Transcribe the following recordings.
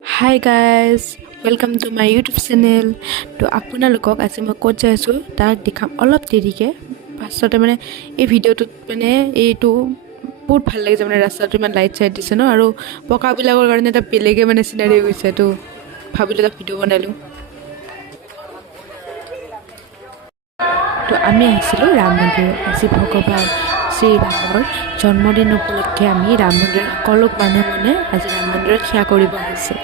Hi guys, welcome to my YouTube channel. তো আপোনালোকক আজি মই ক'ত যাই আছোঁ তাক দেখাম অলপ দেৰিকৈ। ফাৰ্ষ্টতে মানে এই ভিডিঅ'টোত মানে এইটো বহুত ভাল লাগিছে, মানে ৰাস্তাটো ইমান লাইট চাইট দিছে ন, আৰু পকাবিলাকৰ কাৰণে এটা বেলেগে মানে চিনাৰি হৈ গৈছে। তো ভাবিলোঁ এটা ভিডিঅ' বনালোঁ। তো আমি আহিছিলোঁ ৰাম মন্দিৰত। আজি ভগৱান শ্ৰীৰামৰ জন্মদিন উপলক্ষে আমি ৰাম মন্দিৰত সকলো মানুহ মানে আজি ৰাম মন্দিৰত সেৱা কৰিব আহিছে।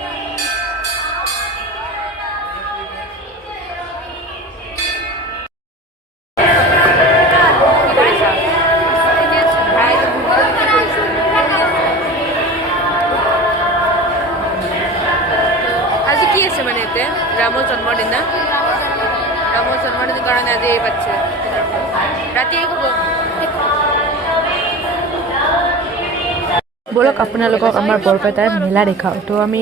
আজি কি আছে মানে ইয়াতে ৰামৰ জন্মদিন না, ৰামৰ জন্মদিনৰ কাৰণে আজি এই পাতিছে। ৰাতি হ'ব। ব'লক আপোনালোকক আমাৰ বৰপেটাৰ মেলা দেখাওঁ। তো আমি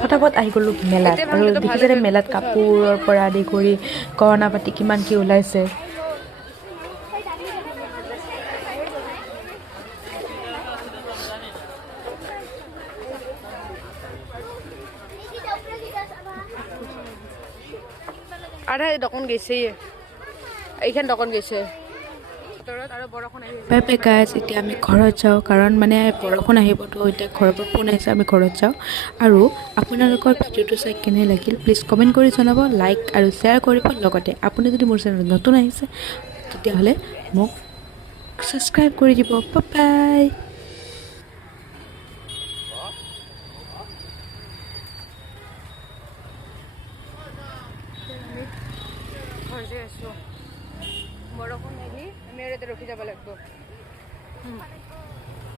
ফটাফট আহি গ'লোঁ মেলাত, আৰু দেখিছে মেলাত কাপোৰৰ পৰা আদি কৰি গহনা পাতি কিমান কি ওলাইছে। আধা দোকান গৈছে, এইখন দোকান গৈছে। বাই বাই গাইজ, এতিয়া আমি ঘৰত যাওঁ, কাৰণ মানে বৰষুণ আহিবতো। এতিয়া ঘৰৰ পৰা ফোন আহিছে, আমি ঘৰত যাওঁ। আৰু আপোনালোকৰ ভিডিঅ'টো চাই কেনে লাগিল প্লিজ কমেণ্ট কৰি জনাব, লাইক আৰু শ্বেয়াৰ কৰিব। লগতে আপুনি যদি মোৰ চেনেলত নতুন আহিছে তেতিয়াহ'লে মোক ছাবস্ক্ৰাইব কৰি দিব। Bye bye. বৰষুণ আহিলে আমি আৰু ইয়াতে ৰখি যাব লাগিব।